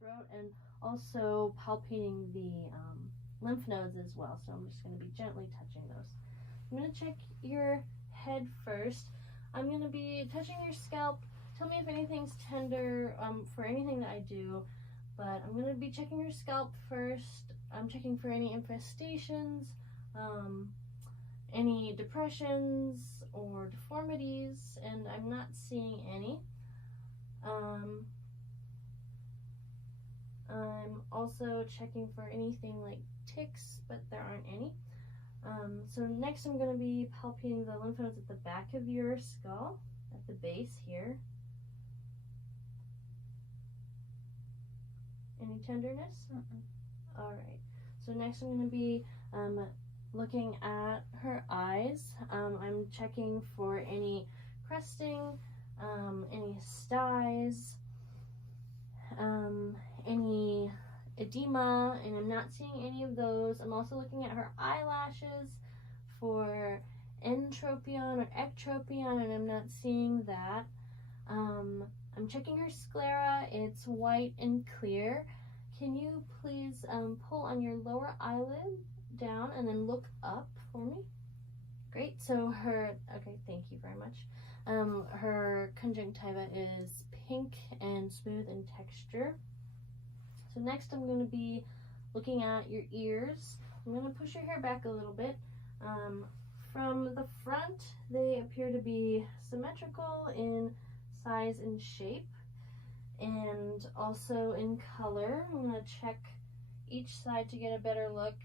throat and also palpating the lymph nodes as well. So I'm just going to be gently touching those. I'm going to check your head first. I'm going to be touching your scalp. Tell me if anything's tender for anything that I do, but I'm going to be checking your scalp first. I'm checking for any infestations, any depressions or deformities, and I'm not seeing any. I'm also checking for anything like ticks, but there aren't any. So next I'm going to be palpating the lymph nodes at the back of your skull, at the base here. Any tenderness? All right. So next I'm going to be looking at her eyes. I'm checking for any crusting, any styes, any edema, and I'm not seeing any of those. I'm also looking at her eyelashes for entropion or ectropion, and I'm not seeing that. I'm checking her sclera. It's white and clear. Can you please pull on your lower eyelid down and then look up for me? Great. So okay, thank you very much. Her conjunctiva is pink and smooth in texture. So next I'm going to be looking at your ears. I'm going to push your hair back a little bit. From the front, they appear to be symmetrical in size and shape, and also in color. I'm going to check each side to get a better look.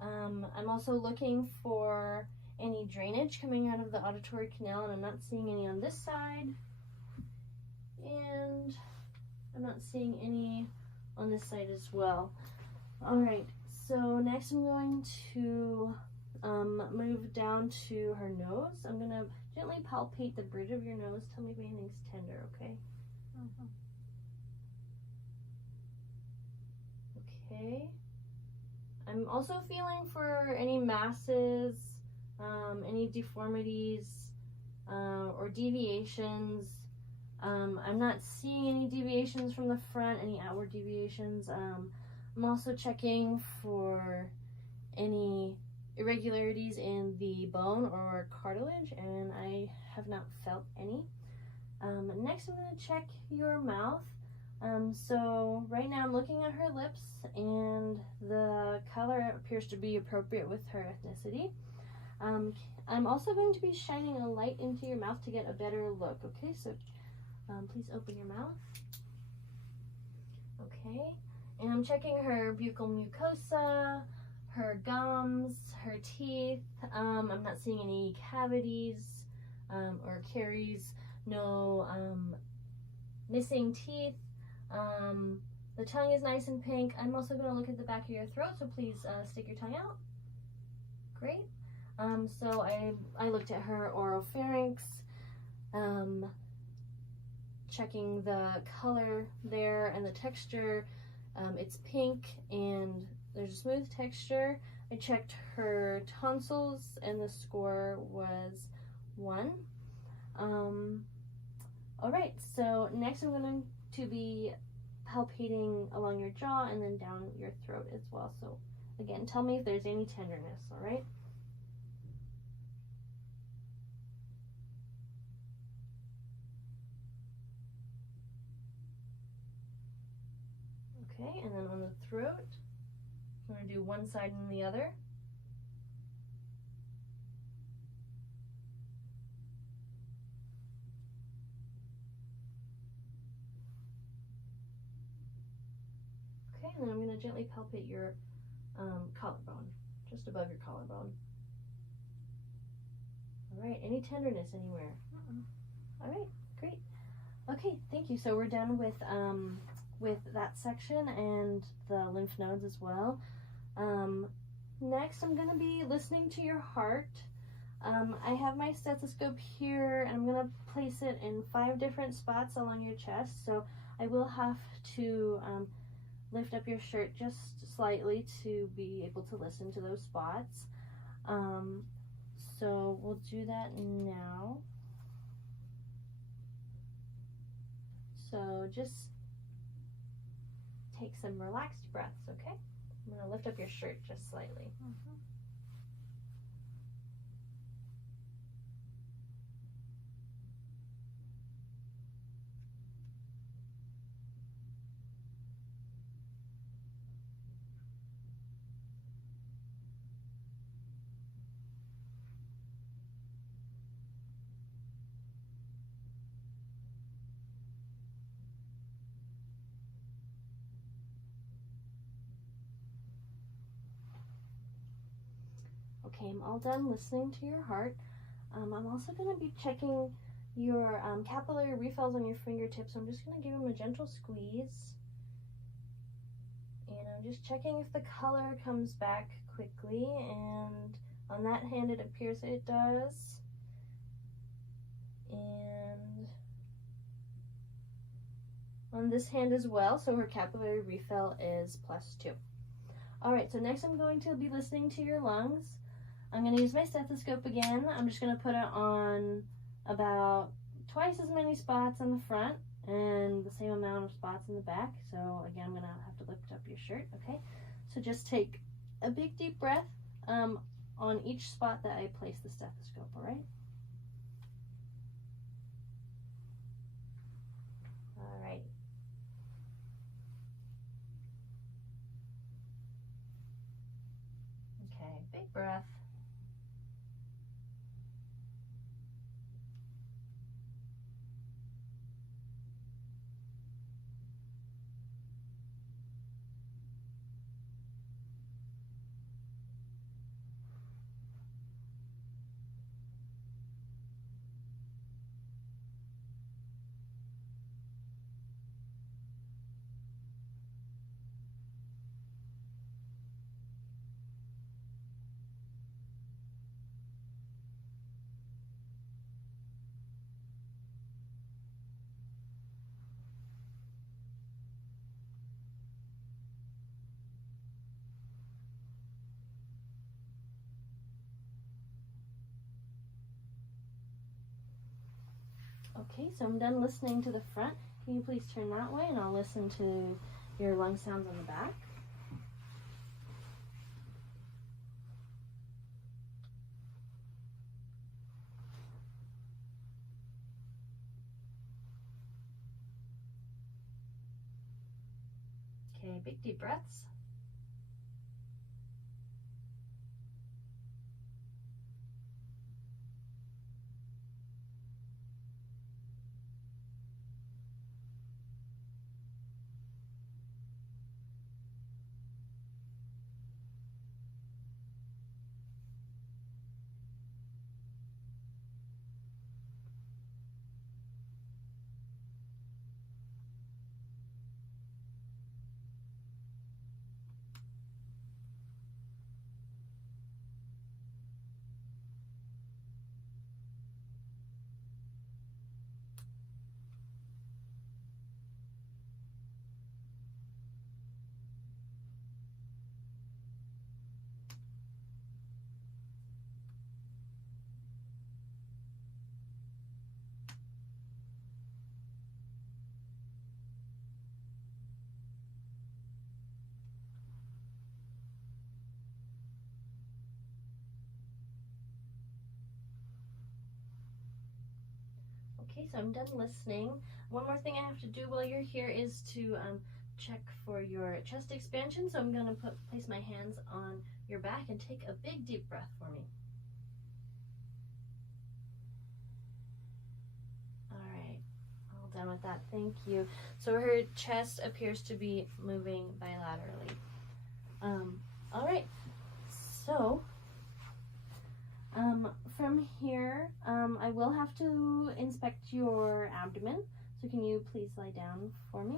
I'm also looking for any drainage coming out of the auditory canal, and I'm not seeing any on this side, and I'm not seeing any on this side as well. Alright, so next I'm going to move down to her nose. I'm going to gently palpate the bridge of your nose. Tell me if anything's tender, okay? Okay. I'm also feeling for any masses, any deformities, or deviations. I'm not seeing any deviations from the front, any outward deviations. I'm also checking for any irregularities in the bone or cartilage, and I have not felt any. Next I'm going to check your mouth. So right now I'm looking at her lips, and the color appears to be appropriate with her ethnicity. I'm also going to be shining a light into your mouth to get a better look, okay? So please open your mouth. Okay, and I'm checking her buccal mucosa, her gums, her teeth. I'm not seeing any cavities or caries, no missing teeth. The tongue is nice and pink. I'm also going to look at the back of your throat, so please stick your tongue out. Great. So I looked at her oropharynx, checking the color there and the texture. It's pink and there's a smooth texture. I checked her tonsils and the score was 1. Alright, so next I'm going to be palpating along your jaw and then down your throat as well. So again, tell me if there's any tenderness, alright? Okay, and then on the throat, I'm going to do one side and the other. Okay, and then I'm going to gently palpate your collarbone, just above your collarbone. Alright, any tenderness anywhere? Alright, great. Okay, thank you. So we're done with that section and the lymph nodes as well. Next, I'm going to be listening to your heart. I have my stethoscope here, and I'm going to place it in 5 different spots along your chest. So I will have to lift up your shirt just slightly to be able to listen to those spots. So we'll do that now. So just take some relaxed breaths, okay? I'm going to lift up your shirt just slightly. Okay, I'm all done listening to your heart. I'm also going to be checking your capillary refills on your fingertips. I'm just going to give them a gentle squeeze. And I'm just checking if the color comes back quickly. And on that hand, it appears it does. And on this hand as well, so her capillary refill is +2. All right, so next I'm going to be listening to your lungs. I'm going to use my stethoscope again. I'm just going to put it on about twice as many spots on the front and the same amount of spots in the back. So again, I'm going to have to lift up your shirt, okay? So just take a big deep breath on each spot that I place the stethoscope, all right? All right. Okay, big breath. Okay, so I'm done listening to the front. Can you please turn that way and I'll listen to your lung sounds on the back? Okay, big deep breaths. Okay, so I'm done listening. One more thing I have to do while you're here is to check for your chest expansion. So I'm going to place my hands on your back and take a big deep breath for me. All right, all done with that. Thank you. So her chest appears to be moving bilaterally. All right, so from here, I will have to inspect your abdomen. So can you please lie down for me?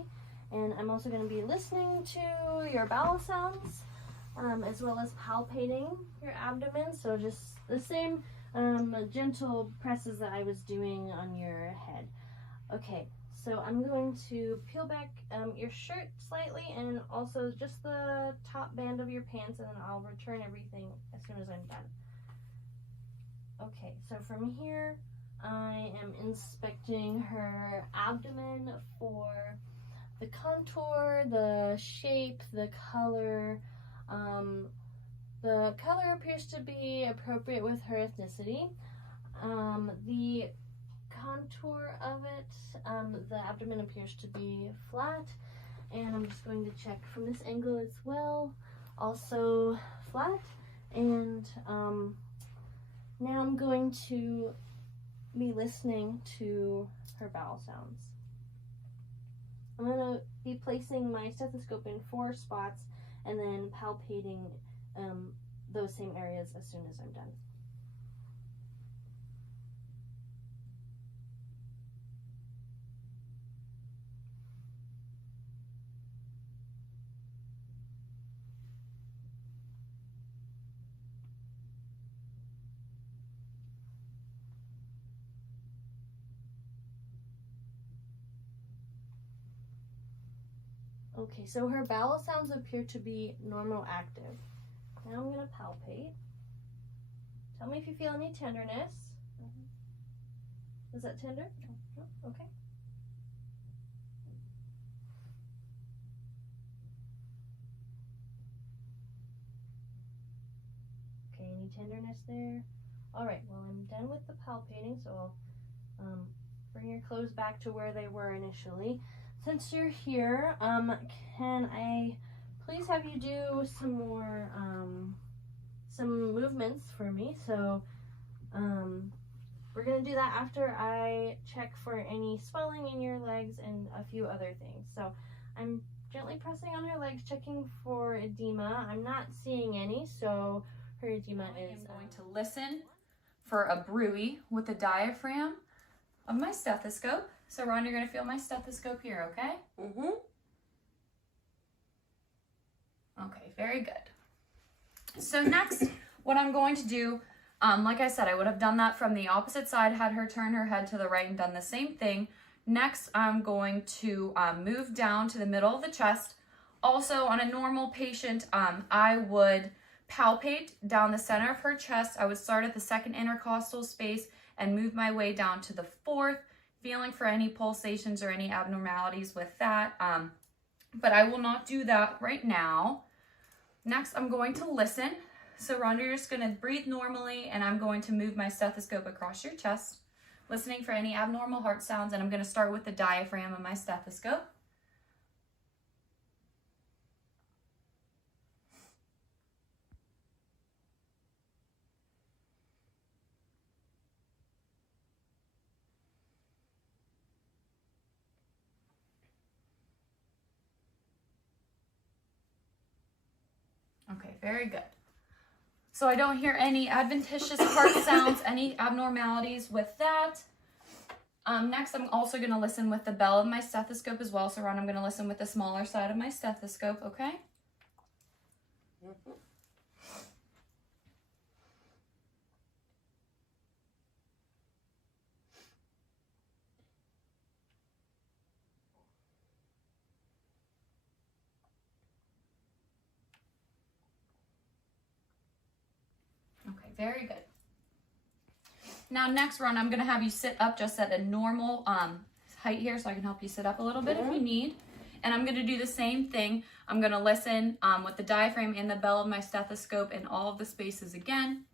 And I'm also going to be listening to your bowel sounds, as well as palpating your abdomen. So just the same gentle presses that I was doing on your head. Okay, so I'm going to peel back your shirt slightly and also just the top band of your pants, and then I'll return everything as soon as I'm done. Okay, so from here, I am inspecting her abdomen for the contour, the shape, the color. The color appears to be appropriate with her ethnicity. The contour of it, the abdomen appears to be flat, and I'm just going to check from this angle as well, also flat. And now I'm going to be listening to her bowel sounds. I'm going to be placing my stethoscope in 4 spots and then palpating those same areas as soon as I'm done. Okay, so her bowel sounds appear to be normal active. Now I'm going to palpate. Tell me if you feel any tenderness. Is that tender? No? Okay. Okay, any tenderness there? All right, well, I'm done with the palpating, so I'll bring your clothes back to where they were initially. Since you're here, can I please have you do some more, some movements for me? So, we're gonna do that after I check for any swelling in your legs and a few other things. So, I'm gently pressing on her legs, checking for edema. I'm not seeing any, so her edema is... I'm going to listen for a bruit with the diaphragm of my stethoscope. So Ron, you're going to feel my stethoscope here, okay? Mm-hmm. Okay, very good. So next, what I'm going to do, like I said, I would have done that from the opposite side, had her turn her head to the right and done the same thing. Next, I'm going to move down to the middle of the chest. Also, on a normal patient, I would palpate down the center of her chest. I would start at the 2nd intercostal space and move my way down to the 4th, feeling for any pulsations or any abnormalities with that. But I will not do that right now. Next, I'm going to listen. So Rhonda, you're just going to breathe normally, and I'm going to move my stethoscope across your chest, listening for any abnormal heart sounds, and I'm going to start with the diaphragm of my stethoscope. Okay, very good. So I don't hear any adventitious heart sounds, any abnormalities with that. Next, I'm also going to listen with the bell of my stethoscope as well. So Ron, I'm going to listen with the smaller side of my stethoscope, okay? Mm-hmm. Okay, very good. Now next, Ron, I'm going to have you sit up just at a normal height here so I can help you sit up a little bit if you need. And I'm going to do the same thing. I'm going to listen with the diaphragm and the bell of my stethoscope in all of the spaces again.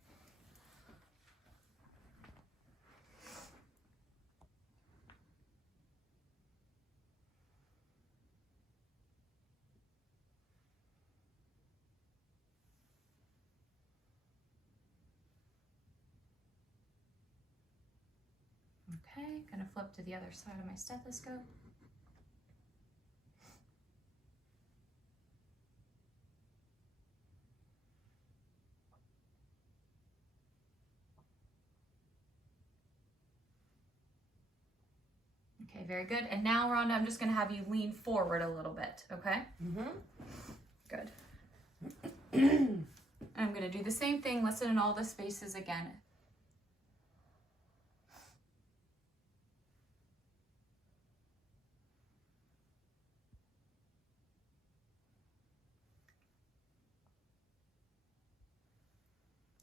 Okay, gonna flip to the other side of my stethoscope. Okay, very good. And now, Rhonda, I'm just gonna have you lean forward a little bit, okay? Mm-hmm. Good. And I'm gonna do the same thing, listen in all the spaces again.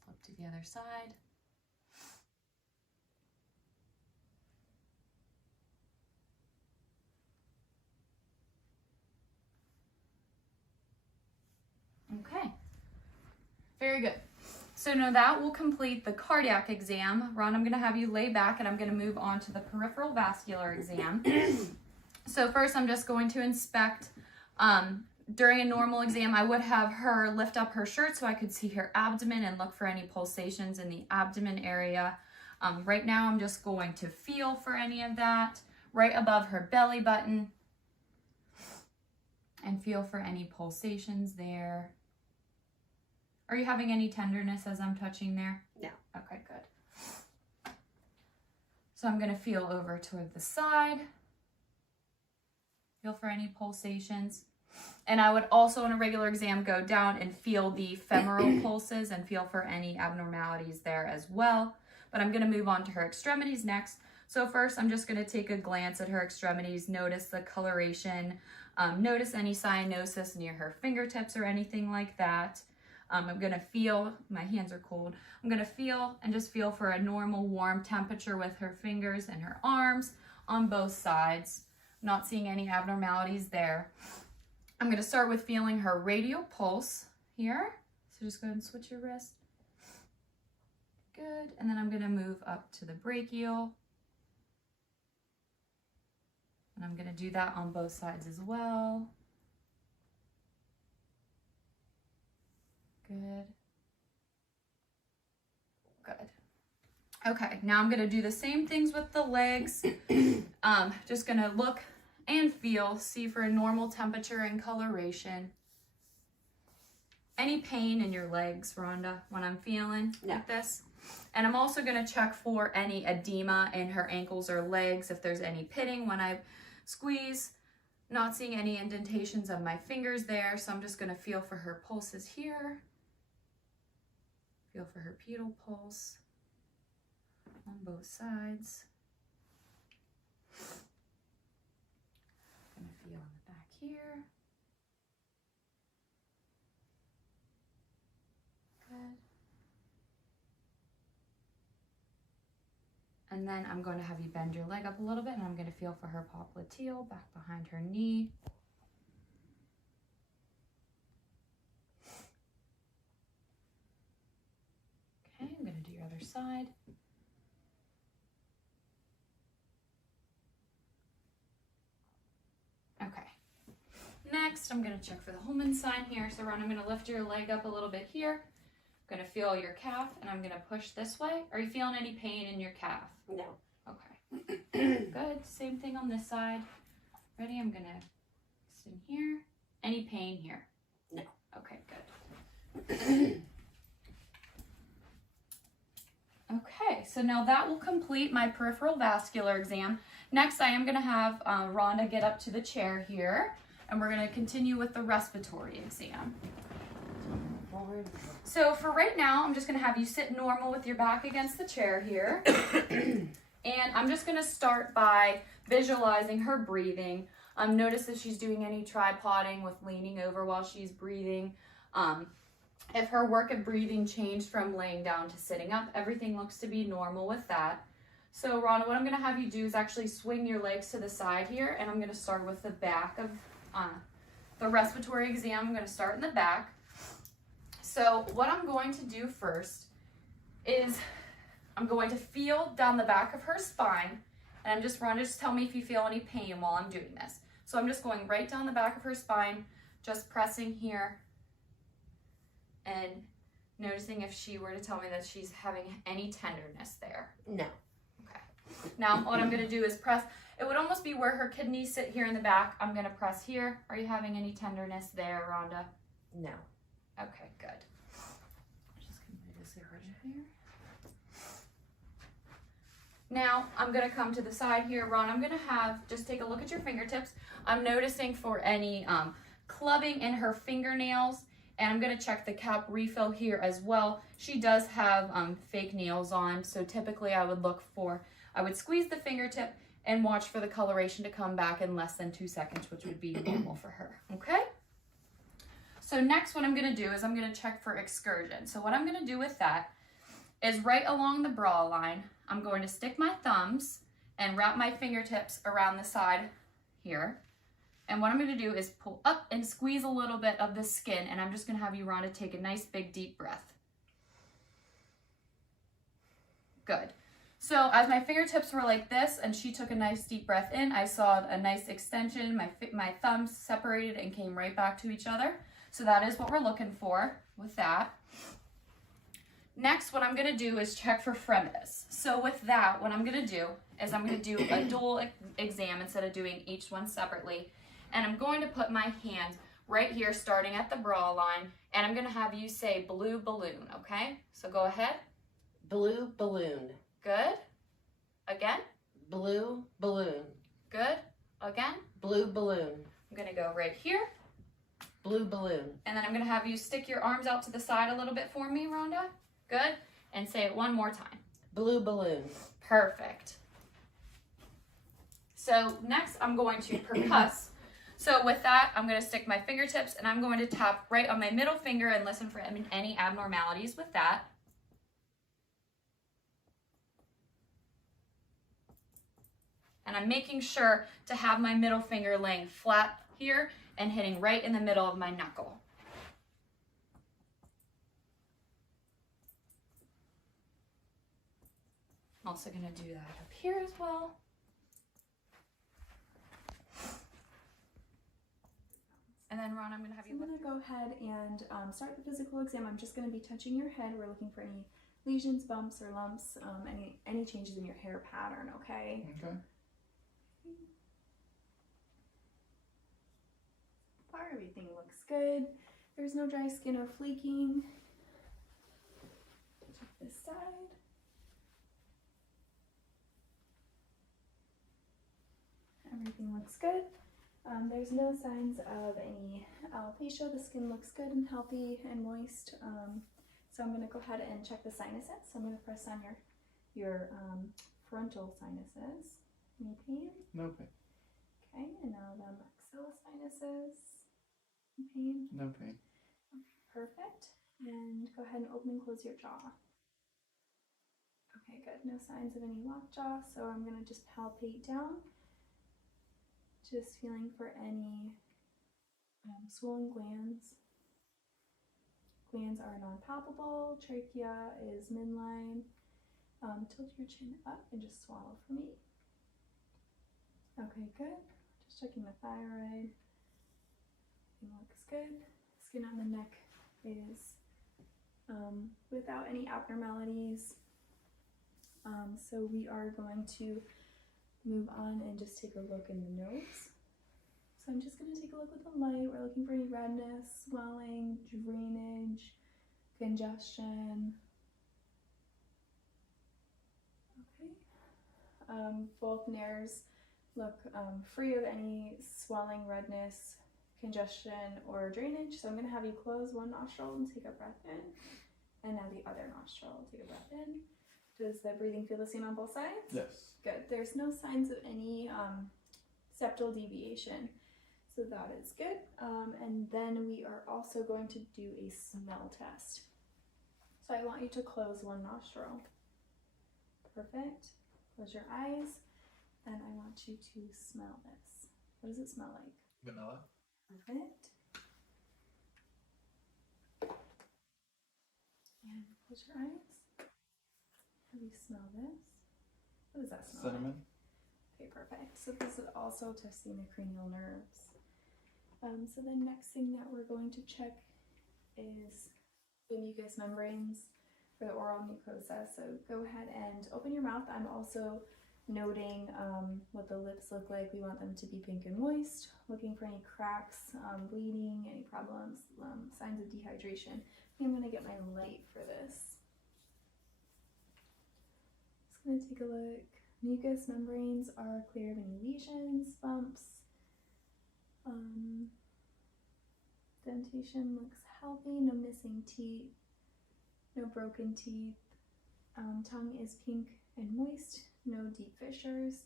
Flip to the other side. Okay, very good. So now that will complete the cardiac exam. Ron, I'm gonna have you lay back and I'm gonna move on to the peripheral vascular exam. So first I'm just going to inspect, during a normal exam, I would have her lift up her shirt so I could see her abdomen and look for any pulsations in the abdomen area. Right now I'm just going to feel for any of that right above her belly button and feel for any pulsations there. Are you having any tenderness as I'm touching there? No. Okay, good. So I'm going to feel over toward the side. Feel for any pulsations. And I would also, in a regular exam, go down and feel the femoral pulses and feel for any abnormalities there as well. But I'm going to move on to her extremities next. So first, I'm just going to take a glance at her extremities, notice the coloration, notice any cyanosis near her fingertips or anything like that. I'm going to feel, my hands are cold, I'm going to feel and just feel for a normal warm temperature with her fingers and her arms on both sides. Not seeing any abnormalities there. I'm going to start with feeling her radial pulse here. So just go ahead and switch your wrist. Good. And then I'm going to move up to the brachial. And I'm going to do that on both sides as well. Good. Good. Okay, now I'm going to do the same things with the legs. Just going to look and feel, see for a normal temperature and coloration. Any pain in your legs, Rhonda, when I'm feeling like this? And I'm also going to check for any edema in her ankles or legs, if there's any pitting when I squeeze. Not seeing any indentations of my fingers there, so I'm just going to feel for her pulses here. Feel for her pedal pulse on both sides. I'm going to feel on the back here. Good. And then I'm going to have you bend your leg up a little bit, and I'm going to feel for her popliteal back behind her knee. Okay, I'm going to do your other side. Okay. Next, I'm going to check for the Holman sign here. So Ron, I'm going to lift your leg up a little bit here. I'm going to feel your calf, and I'm going to push this way. Are you feeling any pain in your calf? No. Okay. Good. Same thing on this side. Ready? I'm going to sit in here. Any pain here? No. Okay, good. Okay, so now that will complete my peripheral vascular exam. Next, I am going to have Rhonda get up to the chair here, and we're going to continue with the respiratory exam. Forward. So for right now, I'm just going to have you sit normal with your back against the chair here. And I'm just going to start by visualizing her breathing. Notice if she's doing any tripoding with leaning over while she's breathing. If her work of breathing changed from laying down to sitting up, everything looks to be normal with that. So Rhonda, what I'm going to have you do is actually swing your legs to the side here, and I'm going to start with the back of the respiratory exam. I'm going to start in the back. So what I'm going to do first is I'm going to feel down the back of her spine, and Rhonda, just tell me if you feel any pain while I'm doing this. So I'm just going right down the back of her spine, just pressing here, and noticing if she were to tell me that she's having any tenderness there. No. Okay. Now what I'm going to do is press. It would almost be where her kidneys sit here in the back. I'm going to press here. Are you having any tenderness there, Rhonda? No. Okay, good. Just going to move this over to here. Now I'm going to come to the side here, Ron. I'm going to have just take a look at your fingertips. I'm noticing for any clubbing in her fingernails. And I'm going to check the cap refill here as well. She does have fake nails on, so typically I would squeeze the fingertip and watch for the coloration to come back in less than 2 seconds, which would be normal for her, okay? So next what I'm going to do is I'm going to check for excursion. So what I'm going to do with that is right along the bra line, I'm going to stick my thumbs and wrap my fingertips around the side here. And what I'm going to do is pull up and squeeze a little bit of the skin, and I'm just going to have you, Rhonda, take a nice big deep breath. Good. So as my fingertips were like this and she took a nice deep breath in, I saw a nice extension. My thumbs separated and came right back to each other. So that is what we're looking for with that. Next, what I'm going to do is check for fremitus. So with that, what I'm going to do is I'm going to do a dual exam instead of doing each one separately. And I'm going to put my hand right here starting at the bra line, and I'm going to have you say blue balloon, okay? So go ahead. Blue balloon. Good. Again. Blue balloon. Good. Again. Blue balloon. I'm going to go right here. Blue balloon. And then I'm going to have you stick your arms out to the side a little bit for me, Rhonda. Good. And say it one more time. Blue balloon. Perfect. So next I'm going to percuss. So with that, I'm going to stick my fingertips and I'm going to tap right on my middle finger and listen for any abnormalities with that. And I'm making sure to have my middle finger laying flat here and hitting right in the middle of my knuckle. I'm also going to do that up here as well. And then Ron, I'm going to have you. I'm going to go ahead and start the physical exam. I'm just going to be touching your head. We're looking for any lesions, bumps, or lumps, any changes in your hair pattern, okay? Okay. Far, everything looks good. There's no dry skin or flaking. Check this side. Everything looks good. There's no signs of any alopecia. The skin looks good and healthy and moist. So I'm going to go ahead and check the sinuses. So I'm going to press on your frontal sinuses. Any pain? No pain. Okay, and now the maxilla sinuses. Any pain? No pain. Perfect. And go ahead and open and close your jaw. Okay, good. No signs of any lockjaw. So I'm going to just palpate down. Just feeling for any swollen glands. Glands are non-palpable. Trachea is midline. Tilt your chin up and just swallow for me. Okay, good. Just checking the thyroid. Everything looks good. Skin on the neck is without any abnormalities. So we are going to move on and just take a look in the nose. So I'm just going to take a look with the light. We're looking for any redness, swelling, drainage, congestion. Okay. Both nares look free of any swelling, redness, congestion, or drainage. So I'm going to have you close one nostril and take a breath in, and now the other nostril. Take a breath in. Does the breathing feel the same on both sides? Yes. Good. There's no signs of any septal deviation, so that is good. And then we are also going to do a smell test. So I want you to close one nostril. Perfect. Close your eyes, and I want you to smell this. What does it smell like? Vanilla. Perfect. And close your eyes. Have you smell this? What does that smell Cinnamon. like? Okay, perfect. So this is also testing the cranial nerves. So the next thing that we're going to check is the mucous membranes for the oral mucosa. So go ahead and open your mouth. I'm also noting what the lips look like. We want them to be pink and moist. Looking for any cracks, bleeding, any problems, signs of dehydration. I'm going to get my light for this. Going to take a look. Mucous membranes are clear of any lesions, bumps. Dentation looks healthy, no missing teeth, no broken teeth. Tongue is pink and moist, no deep fissures.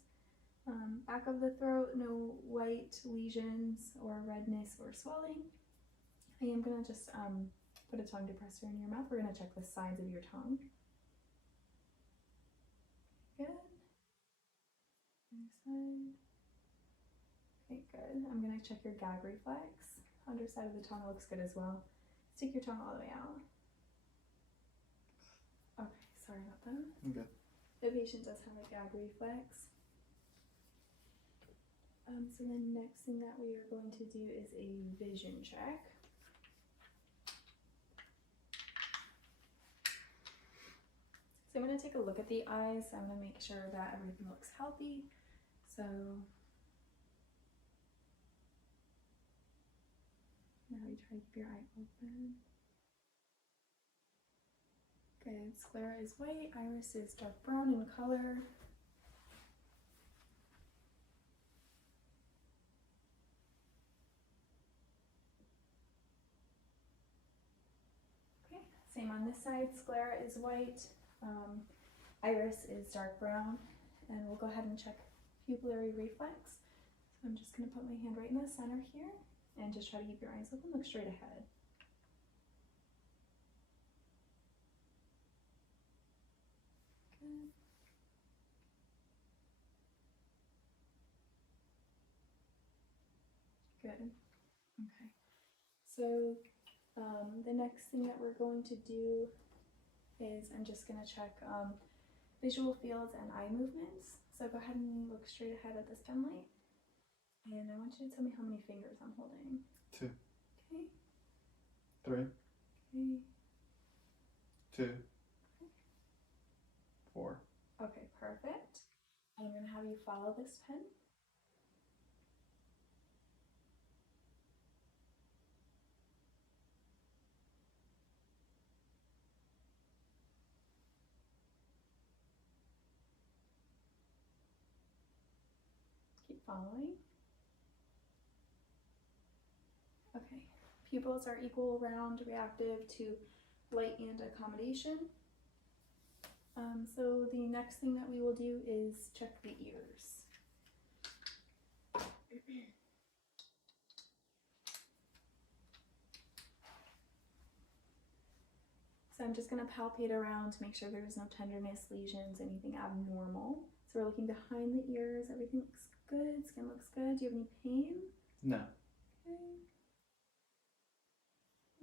Back of the throat, no white lesions or redness or swelling. I am going to just put a tongue depressor in your mouth. We're going to check the sides of your tongue. Good. Other side. Okay, good. I'm going to check your gag reflex. Underside of the tongue looks good as well. Stick your tongue all the way out. Okay, sorry about that. Okay. The patient does have a gag reflex. So the next thing that we are going to do is a vision check. So I'm going to take a look at the eyes. I'm going to make sure that everything looks healthy. So now you try to keep your eye open. Good. Sclera is white. Iris is dark brown in color. Okay. Same on this side. Sclera is white. Iris is dark brown. And we'll go ahead and check pupillary reflex. So I'm just going to put my hand right in the center here and just try to keep your eyes open. Look straight ahead. Good. Good. Okay. So the next thing that we're going to do is I'm just going to check visual fields and eye movements. So go ahead and look straight ahead at this pen light. And I want you to tell me how many fingers I'm holding. 2. Okay. 3. Okay. 2. 4. Okay, perfect. And I'm going to have you follow this pen. Keep following. Okay, pupils are equal, round, reactive to light and accommodation. So the next thing that we will do is check the ears. So I'm just going to palpate around to make sure there's no tenderness, lesions, anything abnormal. So we're looking behind the ears. Everything looks good. Skin looks good. Do you have any pain? No. Okay.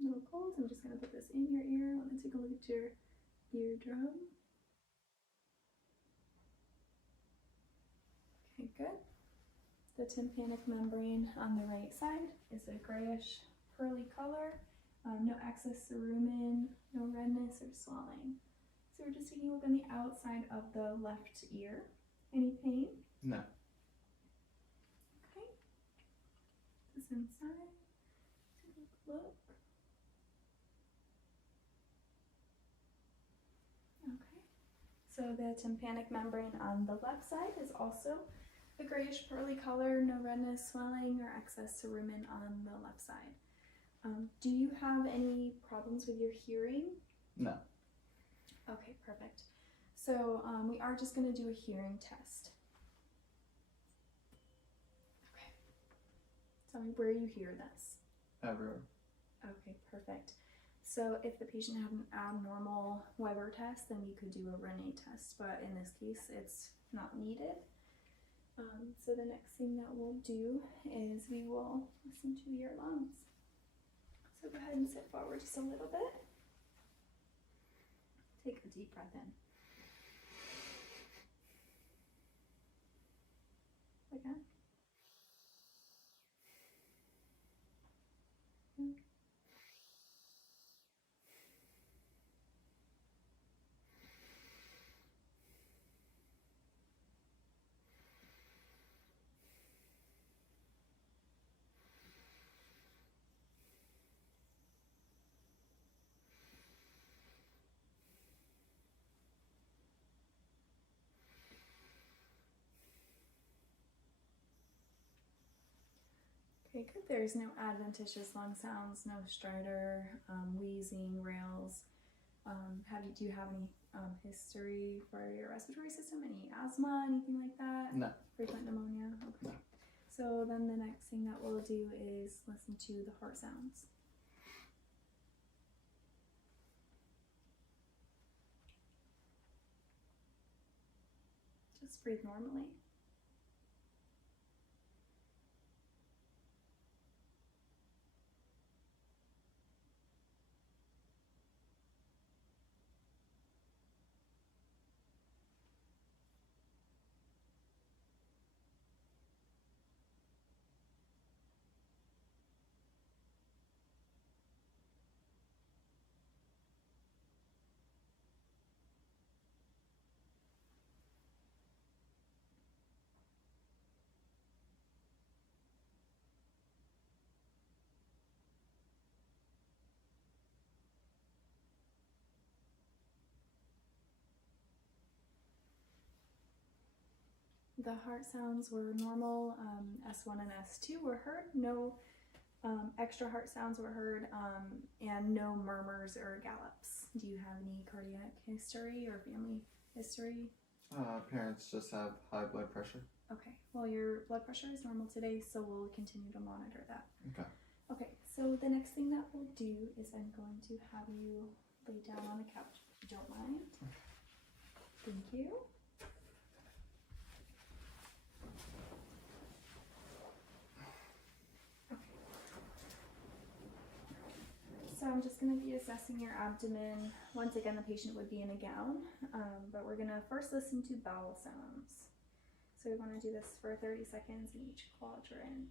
No cold. I'm just going to put this in your ear. I want to take a look at your eardrum. Okay, good. The tympanic membrane on the right side is a grayish pearly color. No excess cerumen, no redness or swelling. So we're just taking a look on the outside of the left ear. Any pain? No. Okay. This inside. Take a look. Okay. So the tympanic membrane on the left side is also a grayish pearly color, no redness, swelling, or excess cerumen on the left side. Do you have any problems with your hearing? No. Okay, perfect. So we are just going to do a hearing test. Okay. Tell me where you hear this. Everywhere. Okay, perfect. So if the patient had an abnormal Weber test, then we could do a Rene test, but in this case, it's not needed. So the next thing that we'll do is we will listen to your lungs. So go ahead and sit forward just a little bit. Take a deep breath in. Again. Okay, good. There's no adventitious lung sounds, no stridor, wheezing, rails. Do you have any history for your respiratory system? Any asthma, anything like that? No. Frequent pneumonia? Okay. No. So then the next thing that we'll do is listen to the heart sounds. Just breathe normally. The heart sounds were normal. S1 and S2 were heard. No extra heart sounds were heard, and no murmurs or gallops. Do you have any cardiac history or family history? Parents just have high blood pressure. Okay, well, your blood pressure is normal today, so we'll continue to monitor that. Okay. Okay, so the next thing that we'll do is I'm going to have you lay down on the couch, if you don't mind. Thank you. So I'm just going to be assessing your abdomen. Once again, the patient would be in a gown, but we're going to first listen to bowel sounds. So we want to do this for 30 seconds in each quadrant.